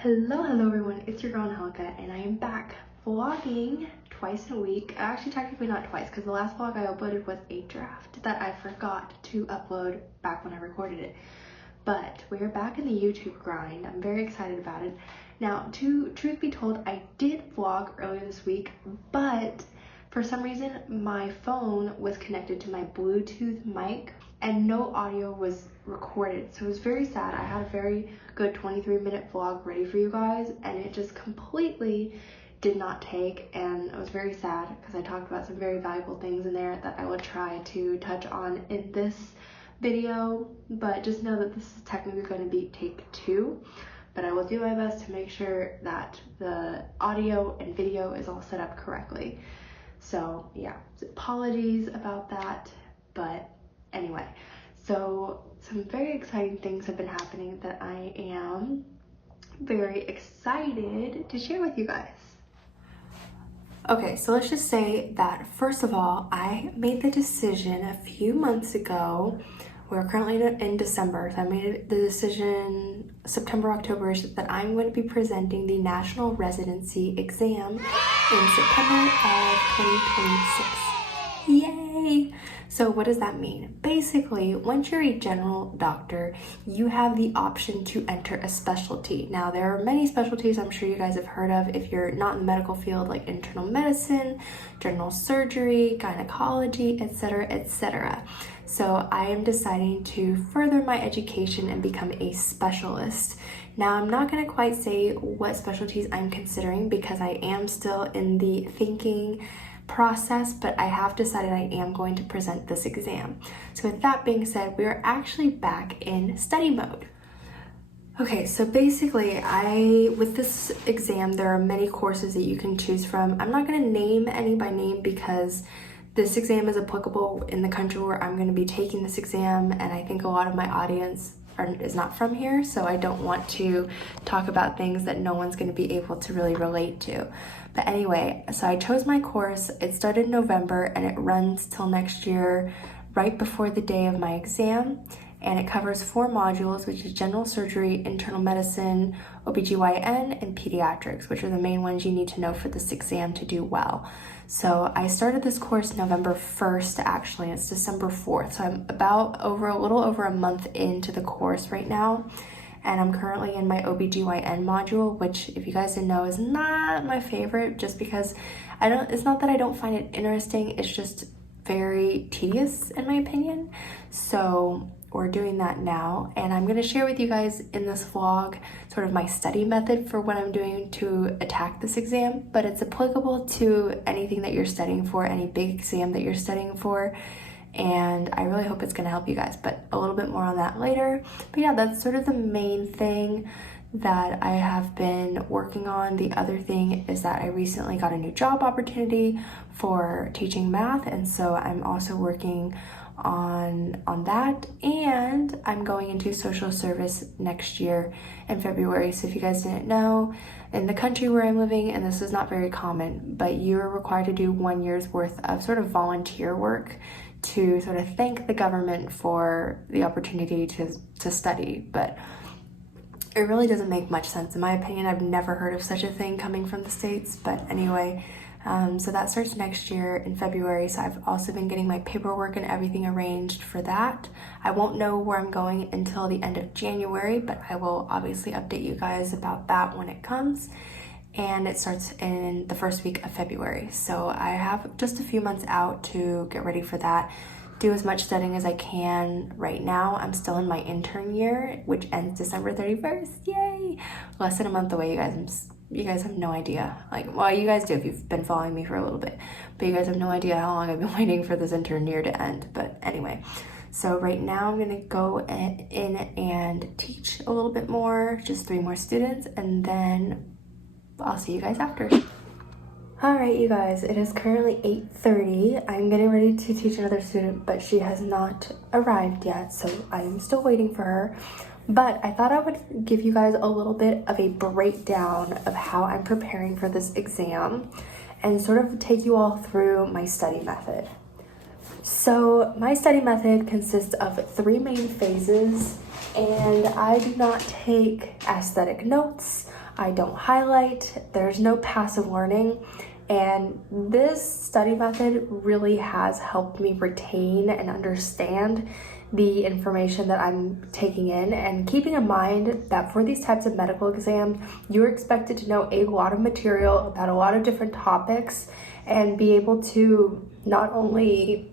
Hello everyone, it's your girl Angelica, and I am back vlogging twice in a week. Actually, technically not twice, because the last vlog I uploaded was a draft that I forgot to upload back when I recorded it. But we are back in the YouTube grind. I'm very excited about it. Now, truth be told, I did vlog earlier this week, but for some reason my phone was connected to my Bluetooth mic and no audio was recorded, so it was very sad. I had a very good 23-minute vlog ready for you guys and it just completely did not take, and it was very sad because I talked about some very valuable things in there that I will try to touch on in this video. But just know that this is technically going to be take 2, but I will do my best to make sure that the audio and video is all set up correctly. So yeah, apologies about that, but anyway, so some very exciting things have been happening that I am very excited to share with you guys. Okay, so let's just say that first of all, I made the decision a few months ago. We're currently in December, so I made the decision September, October, that I'm going to be presenting the National Residency exam in September of 2026. Yay! So what does that mean? Basically, once you're a general doctor, you have the option to enter a specialty. Now, there are many specialties I'm sure you guys have heard of if you're not in the medical field, like internal medicine, general surgery, gynecology, etc., etc. So I am deciding to further my education and become a specialist. Now, I'm not going to quite say what specialties I'm considering because I am still in the thinking process, but I have decided I am going to present this exam. So with that being said, we are actually back in study mode. Okay, so basically with this exam, there are many courses that you can choose from. I'm not going to name any by name because this exam is applicable in the country where I'm going to be taking this exam, and I think a lot of my audience is not from here, so I don't want to talk about things that no one's going to be able to really relate to. But anyway, so I chose my course. It started in November and it runs till next year, right before the day of my exam. And it covers 4 modules, which is general surgery, internal medicine, OBGYN, and pediatrics, which are the main ones you need to know for this exam to do well. So I started this course November 1st, actually, and it's December 4th. So I'm a little over a month into the course right now. And I'm currently in my OBGYN module, which, if you guys didn't know, is not my favorite, just because it's not that I don't find it interesting, it's just very tedious in my opinion. So we're doing that now, and I'm going to share with you guys in this vlog sort of my study method for what I'm doing to attack this exam, but it's applicable to anything that you're studying for, any big exam that you're studying for, and I really hope it's going to help you guys, but a little bit more on that later. But yeah, that's sort of the main thing that I have been working on. The other thing is that I recently got a new job opportunity for teaching math, and so I'm also working on that, and I'm going into social service next year in February. So if you guys didn't know, in the country where I'm living, and this is not very common, but you're required to do 1 year's worth of sort of volunteer work to sort of thank the government for the opportunity to study. But it really doesn't make much sense in my opinion. I've never heard of such a thing coming from the States, but anyway, so that starts next year in February. So I've also been getting my paperwork and everything arranged for that. I won't know where I'm going until the end of January, but I will obviously update you guys about that when it comes. And it starts in the first week of February. So I have just a few months out to get ready for that. Do as much studying as I can right now. I'm still in my intern year, which ends December 31st. Yay! Less than a month away, you guys. You guys have no idea. Well, you guys do if you've been following me for a little bit, but you guys have no idea how long I've been waiting for this intern year to end. But anyway, so right now I'm gonna go in and teach a little bit more, just 3 more students, and then I'll see you guys after. Alright, you guys, it is currently 8:30. I'm getting ready to teach another student, but she has not arrived yet, so I'm still waiting for her. But I thought I would give you guys a little bit of a breakdown of how I'm preparing for this exam and sort of take you all through my study method. So my study method consists of 3 main phases, and I do not take aesthetic notes. I don't highlight, there's no passive learning. And this study method really has helped me retain and understand the information that I'm taking in, and keeping in mind that for these types of medical exams, you're expected to know a lot of material about a lot of different topics and be able to not only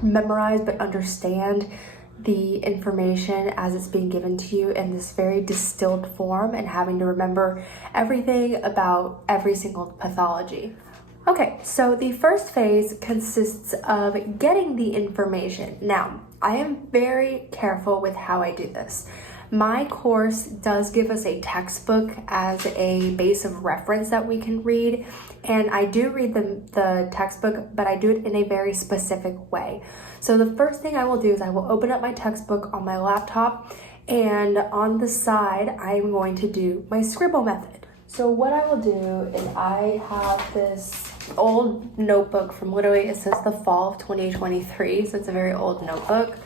memorize but understand the information as it's being given to you in this very distilled form, and having to remember everything about every single pathology. Okay, so the first phase consists of getting the information. Now, I am very careful with how I do this. My course does give us a textbook as a base of reference that we can read, and I do read the textbook, but I do it in a very specific way. So the first thing I will do is I will open up my textbook on my laptop, and on the side, I'm going to do my scribble method. So what I will do is I have this old notebook from literally, it says the fall of 2023, so it's a very old notebook.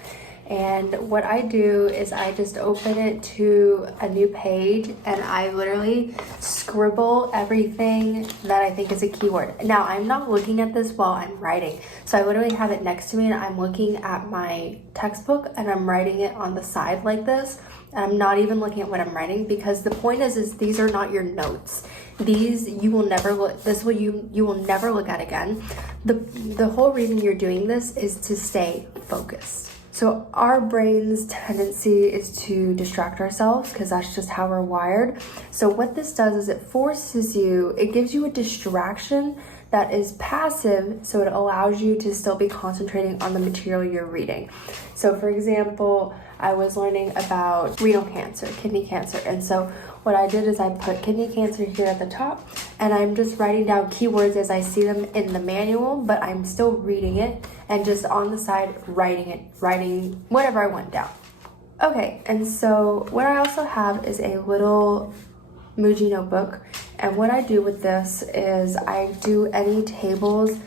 And what I do is I just open it to a new page, and I literally scribble everything that I think is a keyword. Now, I'm not looking at this while I'm writing. So I literally have it next to me, and I'm looking at my textbook and I'm writing it on the side like this. And I'm not even looking at what I'm writing, because the point is these are not your notes. These you will never look, you will never look at again. The whole reason you're doing this is to stay focused. So our brain's tendency is to distract ourselves, because that's just how we're wired. So what this does is it gives you a distraction that is passive, so it allows you to still be concentrating on the material you're reading. So for example, I was learning about renal cancer, kidney cancer, and so what I did is I put kidney cancer here at the top, and I'm just writing down keywords as I see them in the manual, but I'm still reading it, and just on the side writing whatever I want down. Okay, and so what I also have is a little Muji notebook, and what I do with this is I do any tables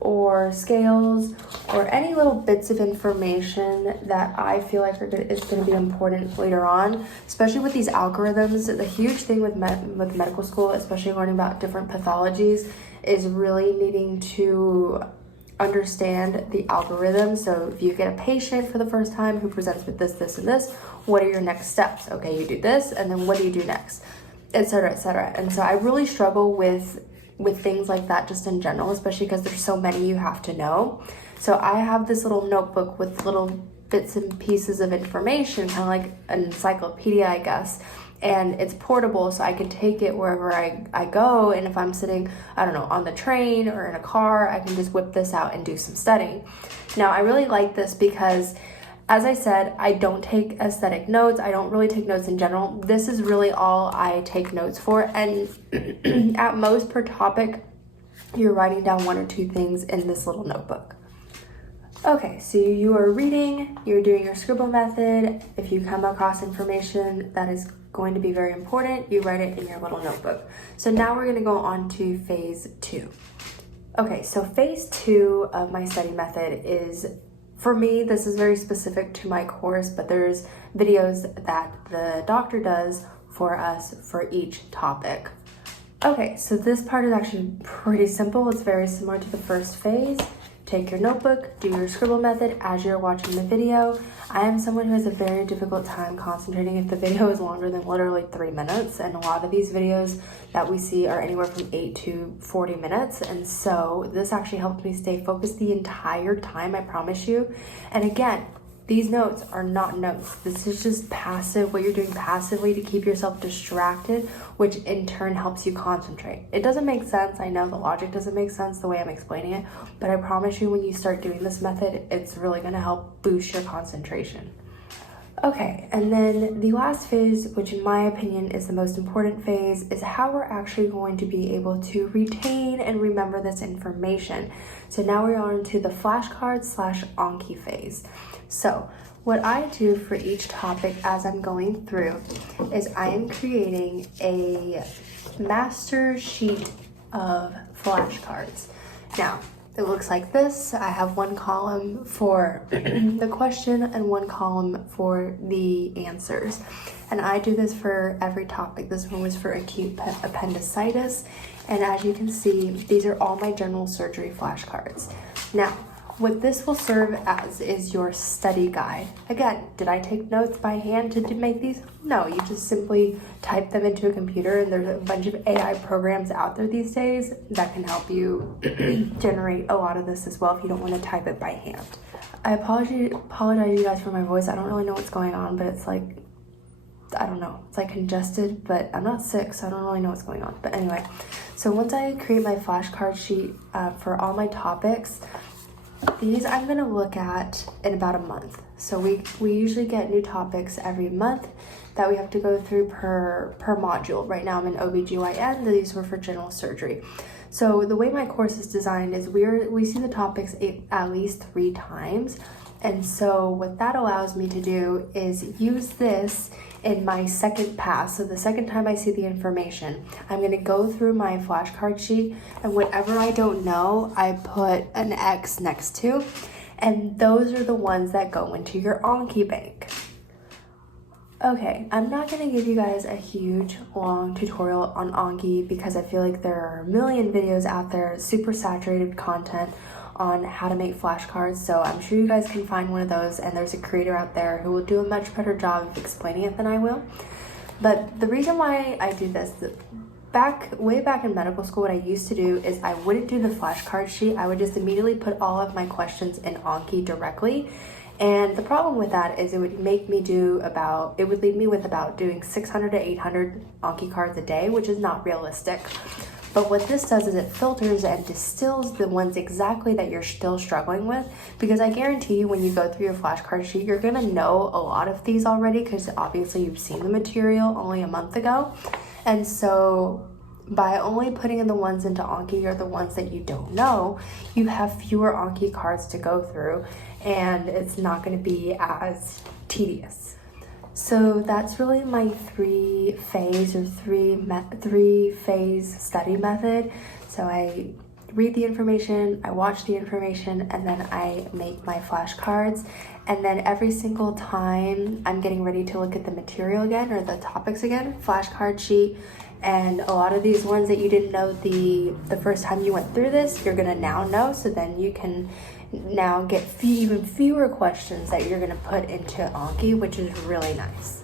or scales or any little bits of information that I feel like is going to be important later on, especially with these algorithms. The huge thing with medical school, especially learning about different pathologies, is really needing to understand the algorithm. So if you get a patient for the first time who presents with this, this, and this, what are your next steps? Okay, you do this, and then what do you do next? Etc., etc. And so I really struggle with things like that just in general, especially because there's so many you have to know. So I have this little notebook with little bits and pieces of information, kind of like an encyclopedia, I guess. And it's portable, so I can take it wherever I go. And if I'm sitting, I don't know, on the train or in a car, I can just whip this out and do some studying. Now, I really like this because, as I said, I don't take aesthetic notes. I don't really take notes in general. This is really all I take notes for. And at most per topic, you're writing down one or two things in this little notebook. Okay, so you are reading, you're doing your scribble method. If you come across information that is going to be very important, you write it in your little notebook. So now we're going to go on to phase 2. Okay, so phase 2 of my study method is, for me, this is very specific to my course, but there's videos that the doctor does for us for each topic. Okay, so this part is actually pretty simple. It's very similar to the first phase. Take your notebook, do your scribble method as you're watching the video. I am someone who has a very difficult time concentrating if the video is longer than literally 3 minutes, and a lot of these videos that we see are anywhere from 8 to 40 minutes, and so this actually helped me stay focused the entire time, I promise you. And again, these notes are not notes. This is just passive, what you're doing passively to keep yourself distracted, which in turn helps you concentrate. It doesn't make sense. I know the logic doesn't make sense the way I'm explaining it, but I promise you when you start doing this method, it's really gonna help boost your concentration. Okay, and then the last phase, which in my opinion is the most important phase, is how we're actually going to be able to retain and remember this information. So now we're on to the flashcards / Anki phase. So what I do for each topic as I'm going through is I am creating a master sheet of flashcards. Now, it looks like this. I have one column for the question and one column for the answers. And I do this for every topic. This one was for acute appendicitis. And as you can see, these are all my general surgery flashcards. Now, what this will serve as is your study guide. Again, did I take notes by hand to make these? No, you just simply type them into a computer, and there's a bunch of AI programs out there these days that can help you generate a lot of this as well if you don't want to type it by hand. I apologize you guys for my voice. I don't really know what's going on, but it's like, I don't know, it's like congested, but I'm not sick, so I don't really know what's going on. But anyway, so once I create my flashcard sheet for all my topics, these I'm going to look at in about a month. So we usually get new topics every month that we have to go through per module. Right now I'm in OBGYN, these were for general surgery. So the way my course is designed is we see the topics at least 3 times. And so what that allows me to do is use this in my second pass. So the second time I see the information, I'm going to go through my flashcard sheet, and whatever I don't know, I put an X next to, and those are the ones that go into your Anki bank. Okay, I'm not going to give you guys a huge long tutorial on Anki because I feel like there are a million videos out there, super saturated content on how to make flashcards, so I'm sure you guys can find one of those, and there's a creator out there who will do a much better job of explaining it than I will. But the reason why I do this, way back in medical school, what I used to do is I wouldn't do the flashcard sheet. I would just immediately put all of my questions in Anki directly. And the problem with that is it would leave me with about doing 600 to 800 Anki cards a day, which is not realistic. But what this does is it filters and distills the ones exactly that you're still struggling with, because I guarantee you when you go through your flashcard sheet, you're gonna know a lot of these already because obviously you've seen the material only a month ago. And so by only putting in the ones into Anki or the ones that you don't know, you have fewer Anki cards to go through, and it's not going to be as tedious. So that's really my three-phase study method. So I read the information, I watch the information, and then I make my flashcards. And then every single time I'm getting ready to look at the material again or the topics again, flashcard sheet. And a lot of these ones that you didn't know the first time you went through this, you're gonna now know, so then you can now get even fewer questions that you're gonna put into Anki, which is really nice.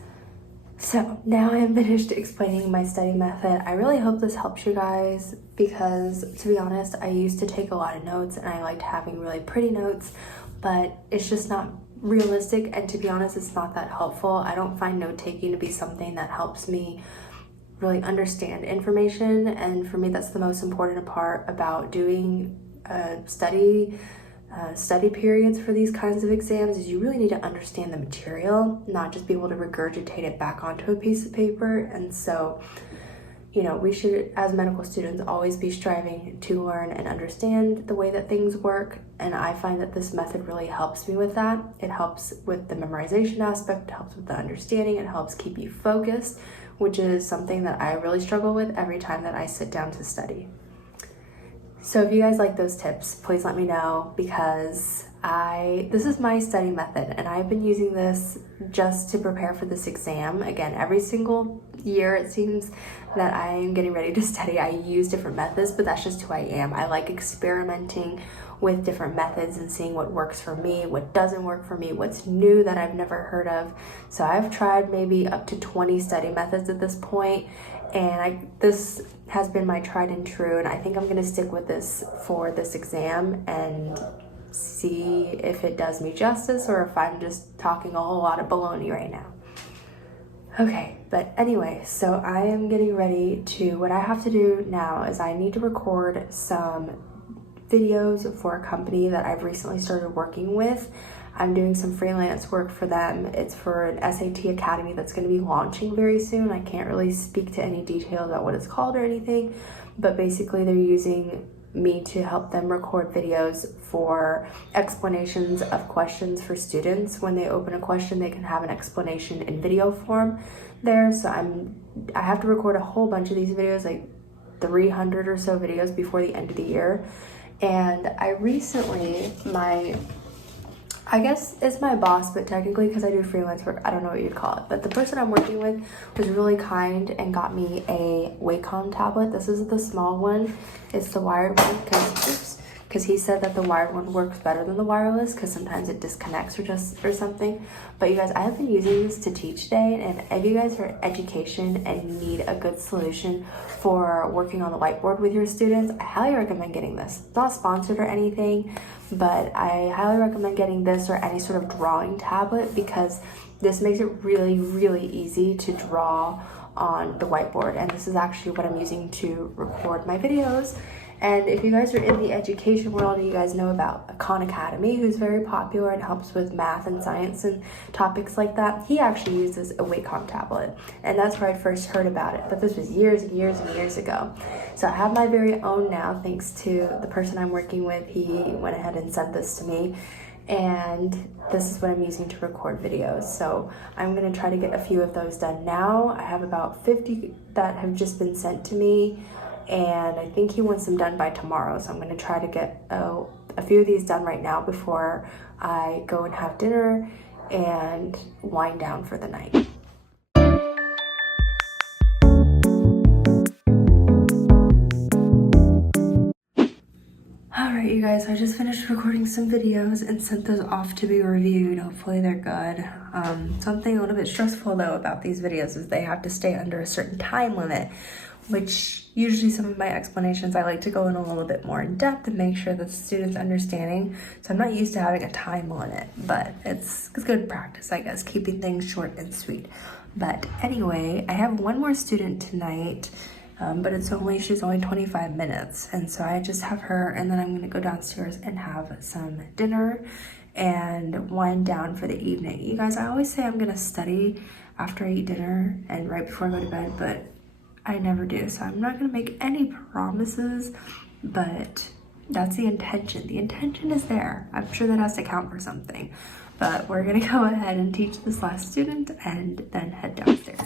So now I am finished explaining my study method. I really hope this helps you guys because, to be honest, I used to take a lot of notes and I liked having really pretty notes, but it's just not realistic, and to be honest, it's not that helpful. I don't find note-taking to be something that helps me really understand information, and for me that's the most important part about doing study periods for these kinds of exams is you really need to understand the material, not just be able to regurgitate it back onto a piece of paper. And so, you know, we should, as medical students, always be striving to learn and understand the way that things work, and I find that this method really helps me with that. It helps with the memorization aspect, it helps with the understanding, it helps keep you focused, which is something that I really struggle with every time that I sit down to study. So if you guys like those tips, please let me know, because this is my study method and I've been using this just to prepare for this exam. Again, every single year it seems that I am getting ready to study, I use different methods, but that's just who I am. I like experimenting with different methods and seeing what works for me, what doesn't work for me, what's new that I've never heard of. So I've tried maybe up to 20 study methods at this point, and this has been my tried and true, and I think I'm gonna stick with this for this exam and see if it does me justice or if I'm just talking a whole lot of baloney right now. Okay, but anyway, so I am getting ready to, what I have to do now is I need to record some videos for a company that I've recently started working with. I'm doing some freelance work for them. It's for an SAT Academy that's going to be launching very soon. I can't really speak to any details about what it's called or anything, but basically they're using me to help them record videos for explanations of questions for students. When they open a question, they can have an explanation in video form there. So I have to record a whole bunch of these videos, like 300 or so videos before the end of the year. And I recently, I guess it's my boss, but technically because I do freelance work, I don't know what you'd call it. But the person I'm working with was really kind and got me a Wacom tablet. This is the small one. It's the wired one because he said that the wired one works better than the wireless because sometimes it disconnects or something. But you guys, I have been using this to teach today, and if you guys are in education and you need a good solution for working on the whiteboard with your students, I highly recommend getting this. It's not sponsored or anything, but I highly recommend getting this or any sort of drawing tablet because this makes it really, really easy to draw on the whiteboard. And this is actually what I'm using to record my videos. And if you guys are in the education world, you guys know about Khan Academy, who's very popular and helps with math and science and topics like that. He actually uses a Wacom tablet, and that's where I first heard about it. But this was years and years and years ago. So I have my very own now, thanks to the person I'm working with. He went ahead and sent this to me, and this is what I'm using to record videos. So I'm gonna try to get a few of those done now. I have about 50 that have just been sent to me, and I think he wants them done by tomorrow. So I'm gonna try to get a few of these done right now before I go and have dinner and wind down for the night. Alright, you guys, I just finished recording some videos and sent those off to be reviewed. Hopefully they're good. Something a little bit stressful though about these videos is they have to stay under a certain time limit, which usually some of my explanations I like to go in a little bit more in depth and make sure that the student's understanding. So I'm not used to having a time limit, but it's good practice, I guess, keeping things short and sweet. But anyway, I have one more student tonight, but she's only 25 minutes. And so I just have her, and then I'm gonna go downstairs and have some dinner and wind down for the evening. You guys, I always say I'm gonna study after I eat dinner and right before I go to bed, but I never do. So I'm not gonna make any promises, but that's the intention. The intention is there. I'm sure that has to count for something. But we're gonna go ahead and teach this last student and then head downstairs.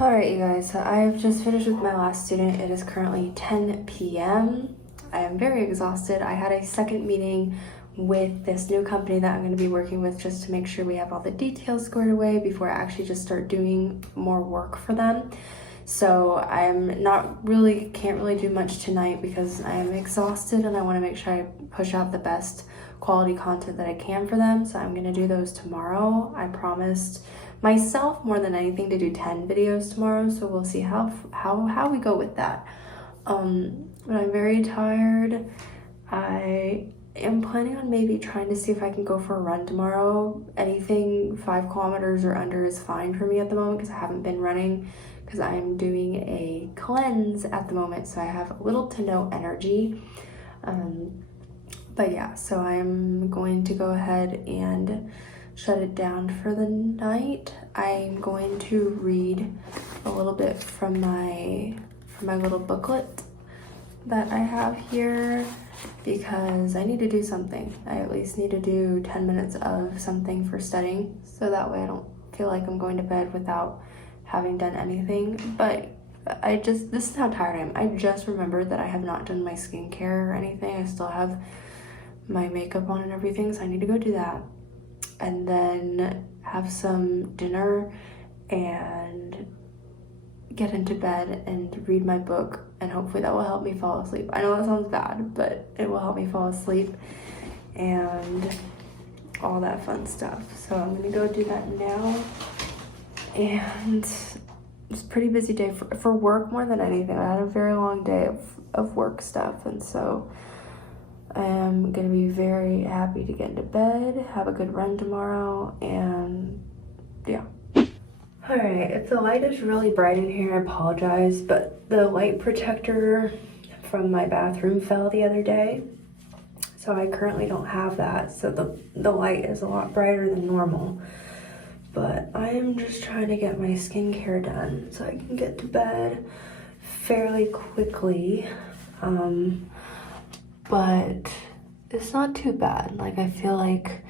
All right, you guys, so I've just finished with my last student. It is currently 10 p.m. I am very exhausted. I had a second meeting with this new company that I'm going to be working with just to make sure we have all the details squared away before I actually just start doing more work for them. So can't really do much tonight because I am exhausted and I want to make sure I push out the best quality content that I can for them. So I'm going to do those tomorrow. I promised myself more than anything to do 10 videos tomorrow, so we'll see how we go with that. But I'm very tired. I am planning on maybe trying to see if I can go for a run tomorrow. Anything 5 kilometers or under is fine for me at the moment because I haven't been running because I'm doing a cleanse at the moment, so I have little to no energy. But yeah, so I'm going to go ahead and shut it down for the night. I'm going to read a little bit from my little booklet that I have here because I need to do something. I at least need to do 10 minutes of something for studying, so that way I don't feel like I'm going to bed without having done anything. But this is how tired I am. I just remembered that I have not done my skincare or anything. I still have my makeup on and everything, so I need to go do that. And then have some dinner and get into bed and read my book, and hopefully that will help me fall asleep. I know that sounds bad, but it will help me fall asleep and all that fun stuff. So I'm gonna go do that now. And it's a pretty busy day for work more than anything. I had a very long day of work stuff, and so I'm gonna be very happy to get into bed, have a good run tomorrow, and yeah. All right, the light is really bright in here, I apologize, but the light protector from my bathroom fell the other day, so I currently don't have that, so the light is a lot brighter than normal. But I am just trying to get my skincare done so I can get to bed fairly quickly. But it's not too bad. Like, I feel like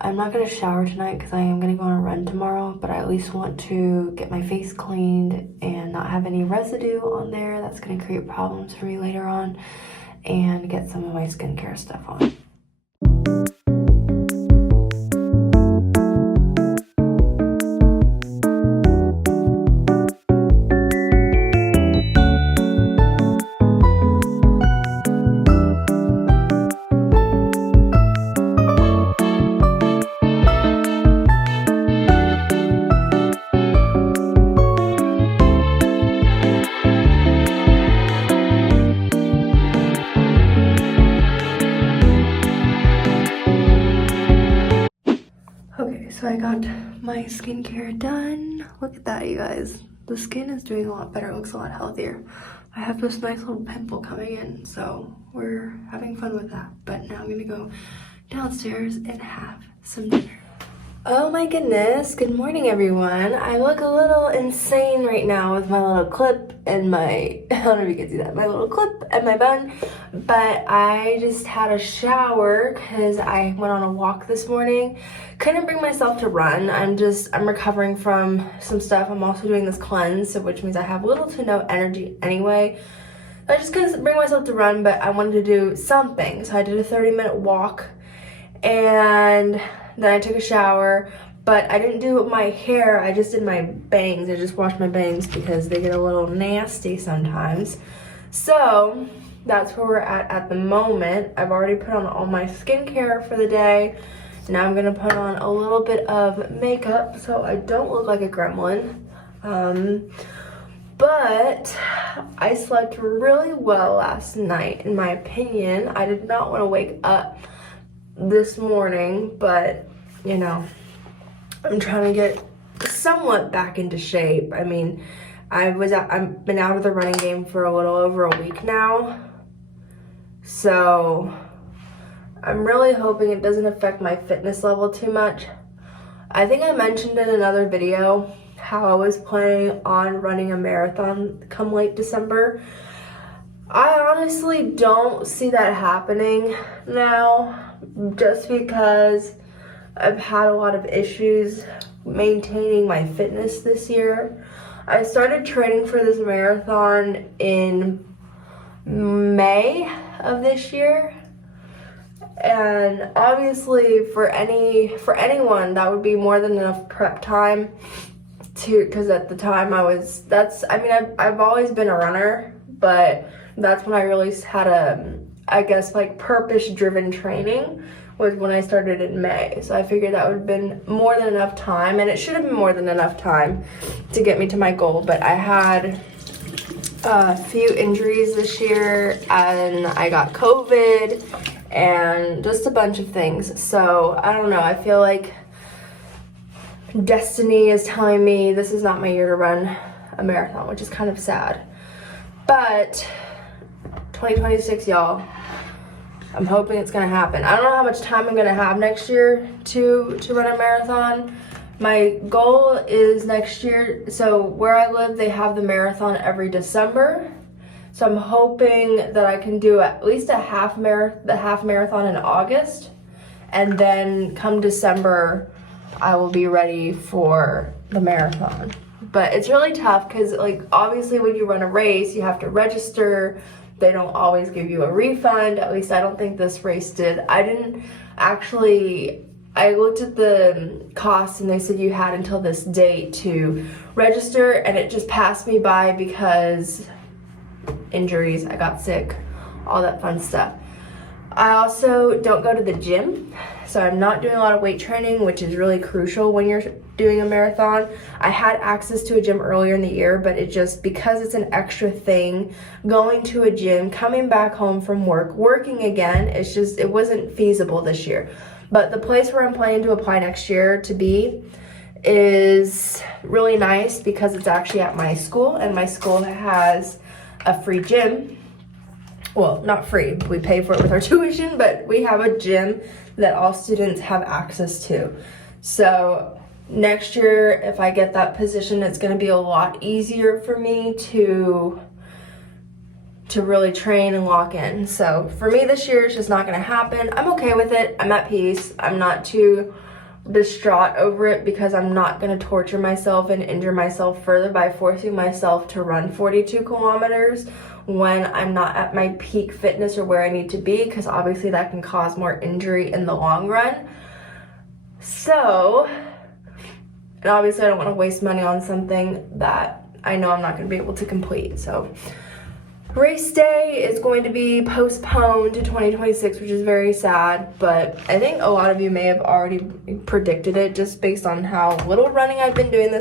I'm not gonna shower tonight because I am gonna go on a run tomorrow, but I at least want to get my face cleaned and not have any residue on there that's gonna create problems for me later on. and get some of my skincare stuff on. So I got my skincare done. Look at that, you guys. The skin is doing a lot better. It looks a lot healthier. I have this nice little pimple coming in, so we're having fun with that. But now I'm gonna go downstairs and have some dinner. Oh my goodness, good morning everyone. I look a little insane right now with my little clip and my, I don't know if you can see that, my little clip and my bun. But I just had a shower because I went on a walk this morning. Couldn't bring myself to run. I'm recovering from some stuff. I'm also doing this cleanse, which means I have little to no energy anyway. I just couldn't bring myself to run, but I wanted to do something. So I did a 30-minute walk and then I took a shower, but I didn't do my hair. I just did my bangs. I just washed my bangs because they get a little nasty sometimes. So that's where we're at the moment. I've already put on all my skincare for the day. Now I'm gonna put on a little bit of makeup so I don't look like a gremlin. But I slept really well last night, in my opinion. I did not want to wake up this morning, but you know, I'm trying to get somewhat back into shape. I mean, I've been out of the running game for a little over a week now, so I'm really hoping it doesn't affect my fitness level too much. I think I mentioned in another video how I was planning on running a marathon come late December. I honestly don't see that happening now, just because I've had a lot of issues maintaining my fitness this year. I started training for this marathon in May of this year, and obviously for anyone that would be more than enough prep time to, because at the time I've always been a runner, but that's when I really had I guess like purpose-driven training was when I started in May. So I figured that would have been more than enough time, and it should have been more than enough time to get me to my goal. But I had a few injuries this year, and I got COVID, and just a bunch of things. So I don't know, I feel like destiny is telling me this is not my year to run a marathon, which is kind of sad. But 2026, y'all, I'm hoping it's gonna happen. I don't know how much time I'm gonna have next year to run a marathon. My goal is next year, so where I live, they have the marathon every December. So I'm hoping that I can do at least the half marathon in August, and then come December, I will be ready for the marathon. But it's really tough because, like, obviously when you run a race, you have to register. They don't always give you a refund. At least I don't think this race did. I looked at the costs and they said you had until this date to register, and it just passed me by because injuries, I got sick, all that fun stuff. I also don't go to the gym, so I'm not doing a lot of weight training, which is really crucial when you're doing a marathon. I had access to a gym earlier in the year, but it just, because it's an extra thing, going to a gym, coming back home from work, working again, it wasn't feasible this year. But the place where I'm planning to apply next year to be is really nice because it's actually at my school, and my school has a free gym. Well, not free, we pay for it with our tuition, but we have a gym that all students have access to. So next year, if I get that position, it's gonna be a lot easier for me to really train and lock in. So for me this year, it's just not gonna happen. I'm okay with it, I'm at peace. I'm not too distraught over it because I'm not going to torture myself and injure myself further by forcing myself to run 42 kilometers when I'm not at my peak fitness or where I need to be, because obviously that can cause more injury in the long run. So, and obviously I don't want to waste money on something that I know I'm not going to be able to complete. So race day is going to be postponed to 2026, which is very sad, but I think a lot of you may have already predicted it just based on how little running I've been doing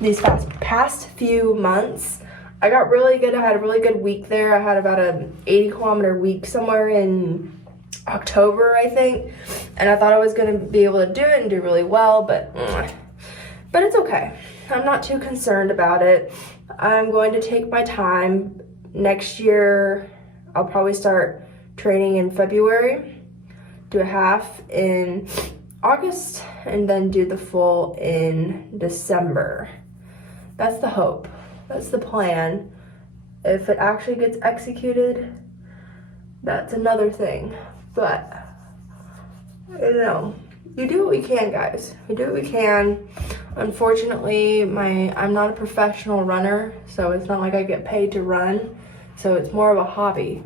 these past few months. I got really good. I had a really good week there. I had about a 80 kilometer week somewhere in October, I think, and I thought I was going to be able to do it and do really well, but it's okay. I'm not too concerned about it. I'm going to take my time. Next year, I'll probably start training in February, do a half in August, and then do the full in December. That's the hope. That's the plan. If it actually gets executed, that's another thing. But, you know, you do what we can, guys. We do what we can. Unfortunately, I'm not a professional runner, so it's not like I get paid to run. So it's more of a hobby.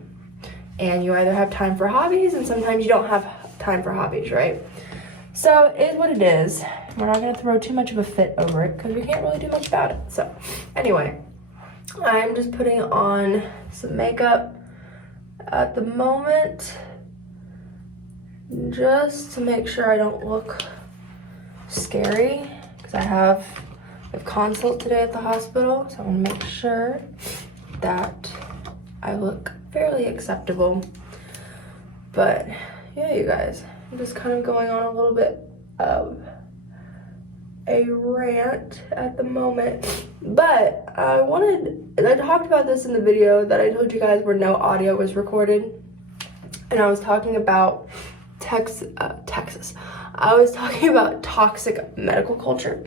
And you either have time for hobbies, and sometimes you don't have time for hobbies, right? So it is what it is. We're not going to throw too much of a fit over it because we can't really do much about it. So anyway, I'm just putting on some makeup at the moment just to make sure I don't look scary, because I have a consult today at the hospital, so I want to make sure that I look fairly acceptable. But yeah, you guys, I'm just kind of going on a little bit of a rant at the moment, but I talked about this in the video that I told you guys where no audio was recorded, and I was talking about Texas. I was talking about toxic medical culture,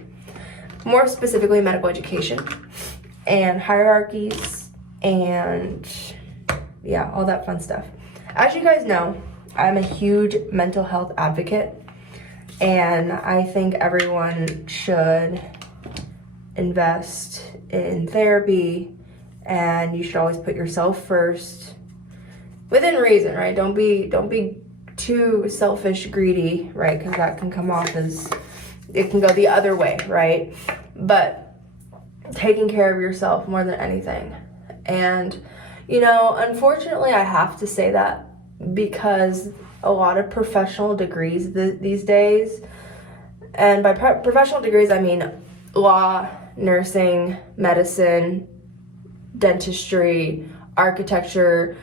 more specifically medical education and hierarchies and yeah, all that fun stuff. As you guys know, I'm a huge mental health advocate, and I think everyone should invest in therapy, and you should always put yourself first within reason, right? Don't be too selfish, greedy, right? Because that can come off as, it can go the other way, right? But taking care of yourself more than anything. And, you know, unfortunately, I have to say that because a lot of professional degrees these days, and by professional degrees, I mean law, nursing, medicine, dentistry, architecture,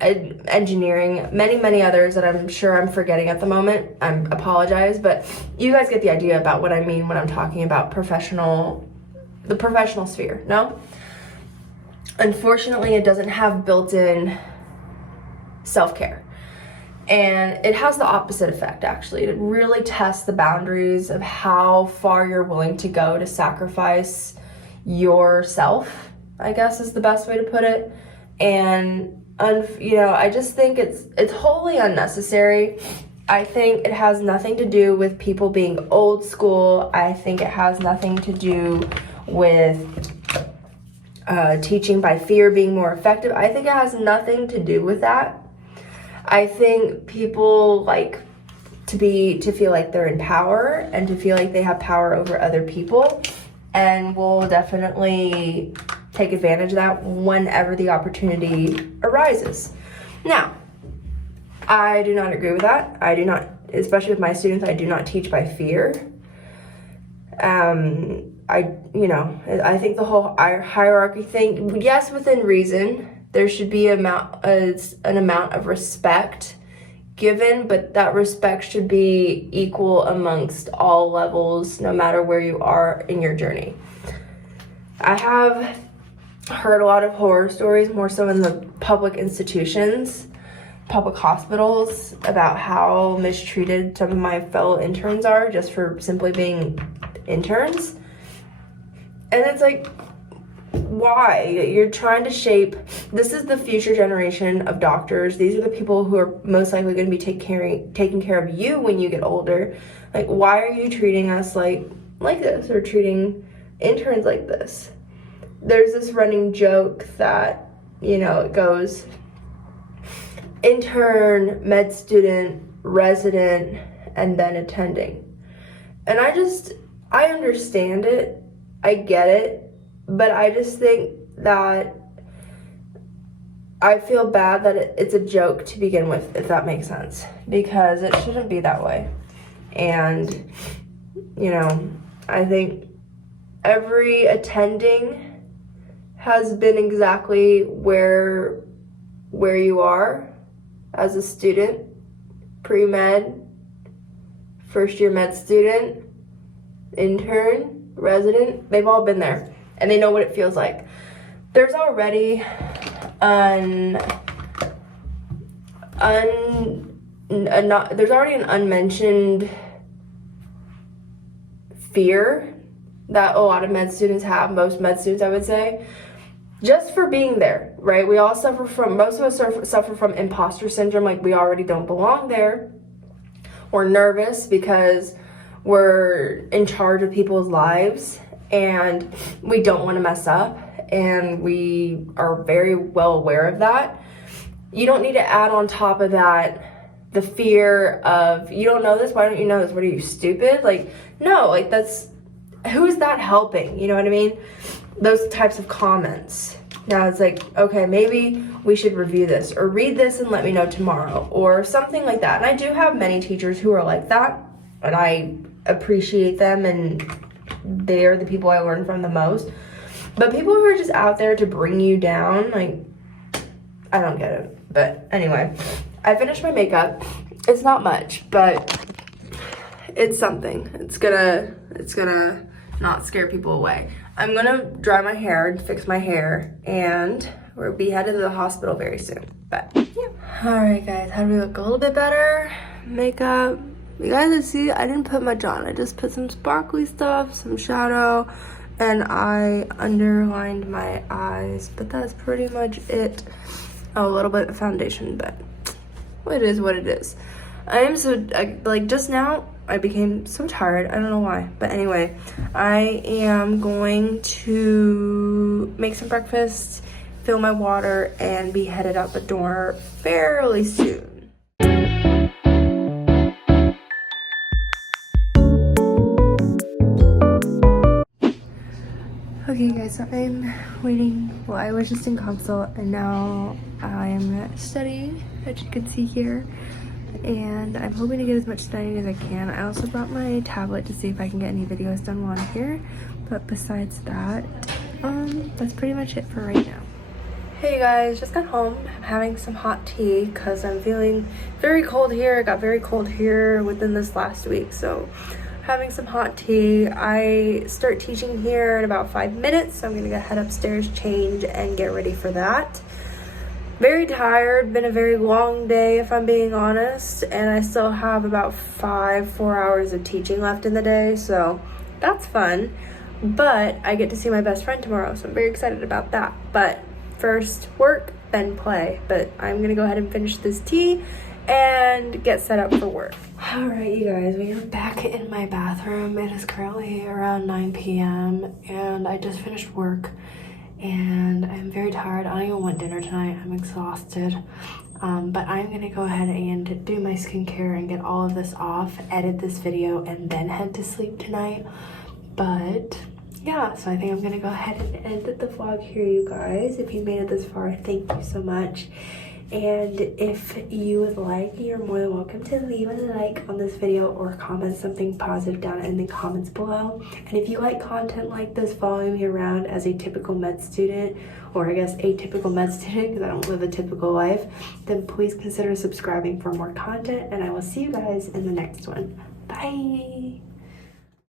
engineering, many others that I'm sure I'm forgetting at the moment. I apologize, but you guys get the idea about what I mean when I'm talking about the professional sphere, no? Unfortunately, it doesn't have built-in self-care. And it has the opposite effect, actually. It really tests the boundaries of how far you're willing to go to sacrifice yourself, I guess is the best way to put it. And you know, I just think it's wholly unnecessary. I think it has nothing to do with people being old school. I think it has nothing to do with teaching by fear being more effective. I think it has nothing to do with that. I think people like to feel like they're in power and to feel like they have power over other people, and will definitely take advantage of that whenever the opportunity arises. Now, I do not agree with that. I do not, especially with my students, I do not teach by fear. I think the whole hierarchy thing, yes, within reason, there should be an amount of respect given, but that respect should be equal amongst all levels, no matter where you are in your journey. I have heard a lot of horror stories, more so in the public institutions, public hospitals, about how mistreated some of my fellow interns are just for simply being interns. And it's like, why? You're trying to shape, this is the future generation of doctors. These are the people who are most likely going to be taking care of you when you get older. Like, why are you treating us like this, or treating interns like this? There's this running joke that, you know, it goes intern, med student, resident, and then attending. And I understand it, I get it, but I just think that I feel bad that it's a joke to begin with, if that makes sense, because it shouldn't be that way. And, you know, I think every attending has been exactly where you are as a student, pre-med, first year med student, intern, resident. They've all been there and they know what it feels like. There's already there's already an unmentioned fear that a lot of med students have, most med students I would say, just for being there, right? We all most of us suffer from imposter syndrome, like we already don't belong there. We're nervous because we're in charge of people's lives and we don't want to mess up, and we are very well aware of that. You don't need to add on top of that the fear of, you don't know this, why don't you know this, what are you, stupid? Like, no, like who is that helping? You know what I mean? Those types of comments. Now it's like, okay, maybe we should review this or read this and let me know tomorrow or something like that. And I do have many teachers who are like that, and I appreciate them, and they are the people I learn from the most. But people who are just out there to bring you down, like, I don't get it. But anyway, I finished my makeup. It's not much, but it's something. It's gonna not scare people away. I'm gonna dry my hair and fix my hair, and we'll be headed to the hospital very soon. But yeah. Alright guys, how do we look? A little bit better? Makeup. You guys can see I didn't put much on. I just put some sparkly stuff, some shadow, and I underlined my eyes, but that's pretty much it. Oh, a little bit of foundation, but it is what it is. I am so, like, just now, I became so tired. I don't know why. But anyway, I am going to make some breakfast, fill my water, and be headed out the door fairly soon. Okay guys, so I'm waiting. Well, I was just in consult and now I'm studying, as you can see here. And I'm hoping to get as much studying as I can. I also brought my tablet to see if I can get any videos done while I'm here. But besides that, that's pretty much it for right now. Hey guys, just got home. I'm having some hot tea because I'm feeling very cold here. It got very cold here within this last week, so having some hot tea. I start teaching here in about 5 minutes, so I'm gonna go head upstairs, change, and get ready for that. Very tired, been a very long day if I'm being honest, and I still have about 4 hours of teaching left in the day, so that's fun. But I get to see my best friend tomorrow, so I'm very excited about that. But first work, then play. But I'm gonna go ahead and finish this tea and get set up for work. All right, you guys, we are back in my bathroom. It is currently around 9 p.m. and I just finished work and I'm very tired. I don't even want dinner tonight. I'm exhausted. But I'm gonna go ahead and do my skincare and get all of this off, edit this video, and then head to sleep tonight. But yeah, so I think I'm gonna go ahead and end the vlog here, you guys. If you made it this far, thank you so much. And if you would like, you're more than welcome to leave a like on this video or comment something positive down in the comments below. And if you like content like this, following me around as a typical med student, or I guess atypical med student because I don't live a typical life, then please consider subscribing for more content, and I will see you guys in the next one. Bye!